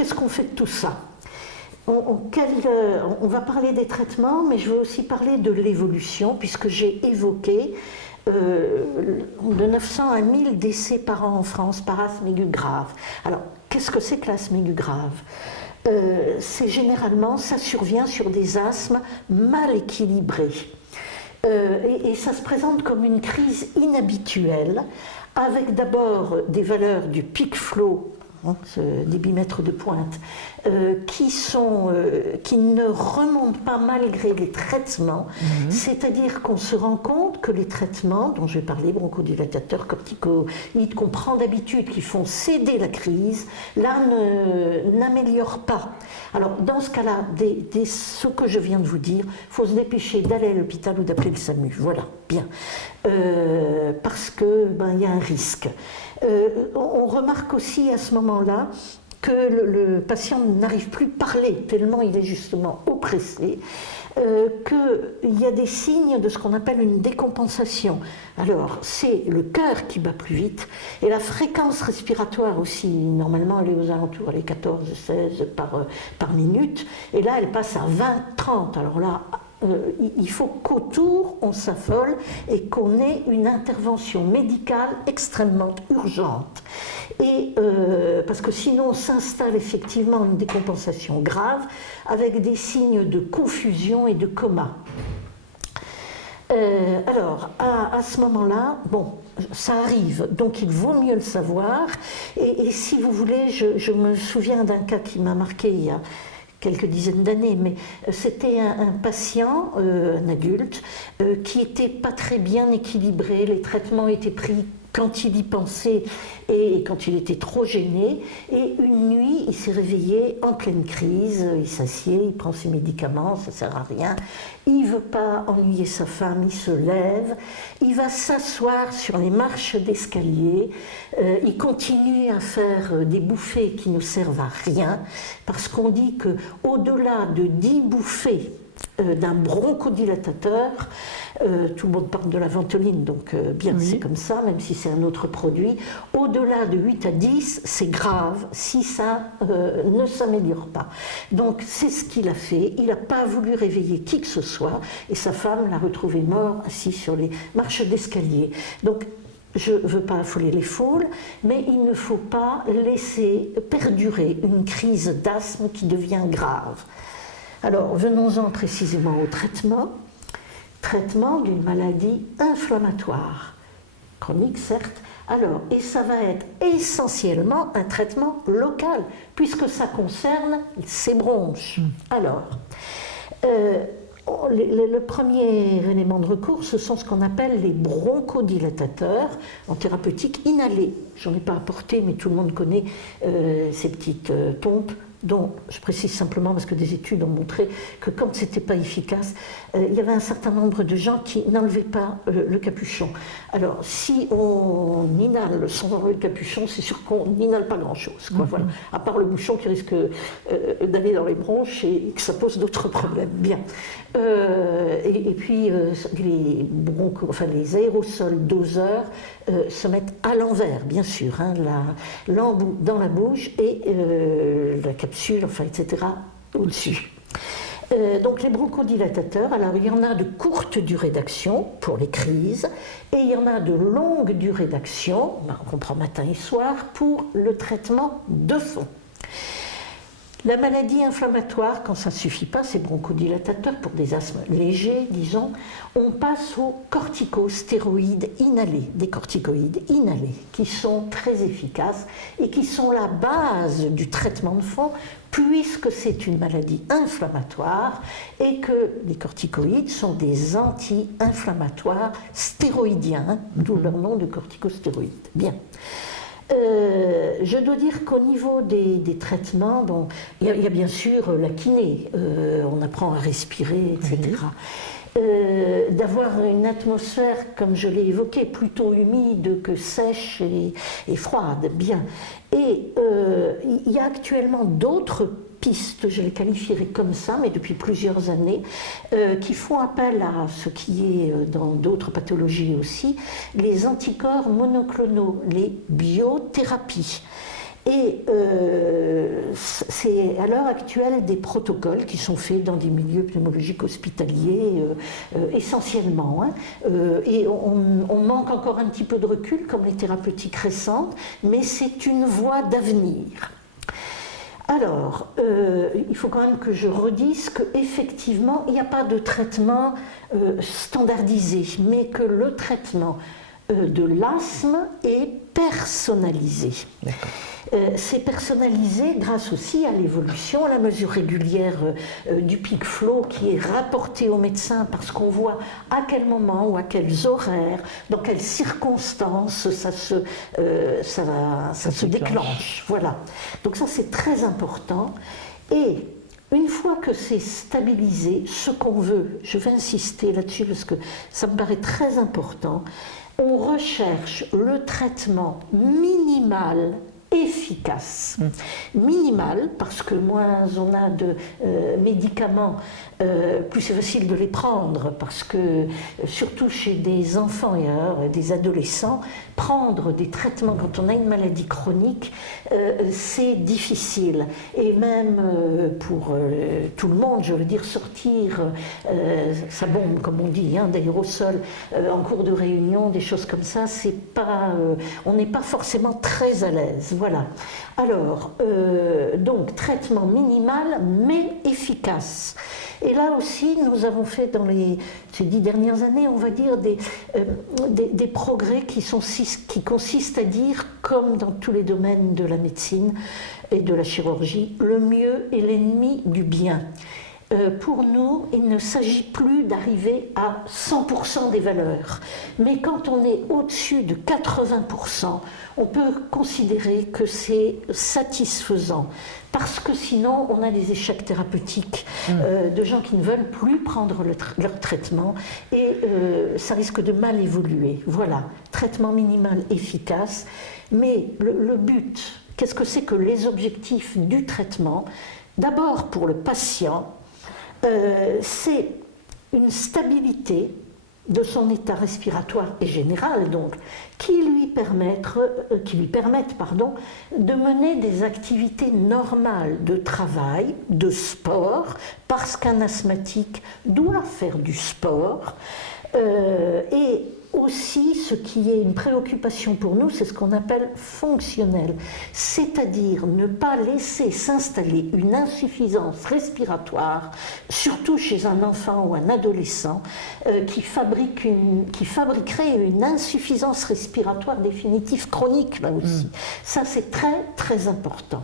qu'est-ce qu'on fait de tout ça? On va parler des traitements, mais je veux aussi parler de l'évolution, puisque j'ai évoqué de 900 à 1000 décès par an en France par asthme aigu grave. Alors, qu'est-ce que c'est que l'asthme aigu grave? C'est généralement, ça survient sur des asthmes mal équilibrés. Et ça se présente comme une crise inhabituelle, avec d'abord des valeurs du peak flow, ce débitmètre de pointe, qui ne remontent pas malgré les traitements, c'est-à-dire qu'on se rend compte que les traitements, dont je vais parler, bronchodilatateurs, corticoïdes, qu'on prend d'habitude, qui font céder la crise, là, n'améliorent pas. Alors, dans ce cas-là, ce que je viens de vous dire, il faut se dépêcher d'aller à l'hôpital ou d'appeler le SAMU, voilà, bien. Parce que, y a un risque. On remarque aussi à ce moment-là que le patient n'arrive plus à parler, tellement il est justement oppressé, qu'il y a des signes de ce qu'on appelle une décompensation. Alors, c'est le cœur qui bat plus vite, et la fréquence respiratoire aussi, normalement elle est aux alentours, elle est 14-16 par minute, et là elle passe à 20-30, alors là, il faut qu'autour on s'affole et qu'on ait une intervention médicale extrêmement urgente. Et parce que sinon s'installe effectivement une décompensation grave avec des signes de confusion et de coma. Alors, à ce moment-là, bon, ça arrive, donc il vaut mieux le savoir. Et si vous voulez, je me souviens d'un cas qui m'a marqué il y a quelques dizaines d'années, mais c'était un patient, un adulte, qui n'était pas très bien équilibré, les traitements étaient pris quand il y pensait et quand il était trop gêné, et une nuit il s'est réveillé en pleine crise, il s'assied, il prend ses médicaments, ça ne sert à rien, il ne veut pas ennuyer sa femme, il se lève, il va s'asseoir sur les marches d'escalier, il continue à faire des bouffées qui ne servent à rien, parce qu'on dit qu'au-delà de 10 bouffées d'un bronchodilatateur, tout le monde parle de la ventoline, donc bien oui. C'est comme ça, même si c'est un autre produit, au-delà de 8 à 10, c'est grave si ça ne s'améliore pas. Donc c'est ce qu'il a fait, il n'a pas voulu réveiller qui que ce soit, et sa femme l'a retrouvé mort, assis sur les marches d'escalier. Donc je ne veux pas affoler les foules, mais il ne faut pas laisser perdurer une crise d'asthme qui devient grave. Alors, venons-en précisément au traitement. Traitement d'une maladie inflammatoire, chronique certes. Alors, et ça va être essentiellement un traitement local, puisque ça concerne ses bronches. Alors, le premier élément de recours, ce sont ce qu'on appelle les bronchodilatateurs en thérapeutique inhalée. J'en ai pas apporté, mais tout le monde connaît ces petites pompes, dont je précise simplement parce que des études ont montré que quand c'était pas efficace, il y avait un certain nombre de gens qui n'enlevaient pas le capuchon. Alors si on inhale sans enlever le capuchon, c'est sûr qu'on n'inhale pas grand-chose, quoi, voilà. À part le bouchon qui risque d'aller dans les bronches et que ça pose d'autres problèmes. Bien. Et puis les aérosols doseurs se mettent à l'envers, bien sûr, hein, l'embout dans la bouche et la capsule, enfin, etc., au-dessus. Donc les bronchodilatateurs, alors il y en a de courte durée d'action pour les crises et il y en a de longue durée d'action, qu'on prend matin et soir, pour le traitement de fond. La maladie inflammatoire, quand ça ne suffit pas, ces bronchodilatateurs pour des asthmes légers, disons, on passe aux corticostéroïdes inhalés, des corticoïdes inhalés, qui sont très efficaces et qui sont la base du traitement de fond, puisque c'est une maladie inflammatoire et que les corticoïdes sont des anti-inflammatoires stéroïdiens, d'où leur nom de corticostéroïdes. Bien. Je dois dire qu'au niveau des traitements, bon, il y a bien sûr la kiné, on apprend à respirer, etc. D'avoir une atmosphère, comme je l'ai évoqué, plutôt humide que sèche et froide, bien. Et il y a actuellement d'autres pistes, je les qualifierais comme ça, mais depuis plusieurs années, qui font appel à ce qui est dans d'autres pathologies aussi, les anticorps monoclonaux, les biothérapies. Et c'est à l'heure actuelle des protocoles qui sont faits dans des milieux pneumologiques hospitaliers essentiellement. Et on manque encore un petit peu de recul comme les thérapeutiques récentes, mais c'est une voie d'avenir. Alors, il faut quand même que je redise qu'effectivement, il n'y a pas de traitement standardisé, mais que le traitement de l'asthme est personnalisé. C'est personnalisé grâce aussi à l'évolution, à la mesure régulière du peak flow qui est rapporté au médecin parce qu'on voit à quel moment ou à quels horaires, dans quelles circonstances ça se déclenche. Voilà. Donc ça c'est très important. Et une fois que c'est stabilisé, ce qu'on veut, je vais insister là-dessus parce que ça me paraît très important, on recherche le traitement minimal efficace. Minimal, parce que moins on a de médicaments, plus c'est facile de les prendre, parce que surtout chez des enfants et des adolescents, prendre des traitements quand on a une maladie chronique, c'est difficile. Et même pour tout le monde, je veux dire, sortir sa bombe, comme on dit, d'aérosol en cours de réunion, des choses comme ça, c'est pas, on n'est pas forcément très à l'aise. Voilà. Alors, donc, traitement minimal, mais efficace. Et là aussi, nous avons fait dans ces 10 dernières années, on va dire, des progrès qui consistent à dire, comme dans tous les domaines de la médecine et de la chirurgie, le mieux est l'ennemi du bien. Pour nous, il ne s'agit plus d'arriver à 100% des valeurs, mais quand on est au-dessus de 80%, on peut considérer que c'est satisfaisant, parce que sinon on a des échecs thérapeutiques de gens qui ne veulent plus prendre leur traitement et ça risque de mal évoluer. Voilà, traitement minimal efficace, mais le but, qu'est-ce que c'est que les objectifs du traitement? D'abord pour le patient, c'est une stabilité de son état respiratoire et général, donc, qui lui permettent de mener des activités normales de travail, de sport, parce qu'un asthmatique doit faire du sport, et aussi, ce qui est une préoccupation pour nous, c'est ce qu'on appelle fonctionnel, c'est-à-dire ne pas laisser s'installer une insuffisance respiratoire, surtout chez un enfant ou un adolescent, qui fabriquerait une insuffisance respiratoire définitive chronique, là aussi. Ça, c'est très, très important.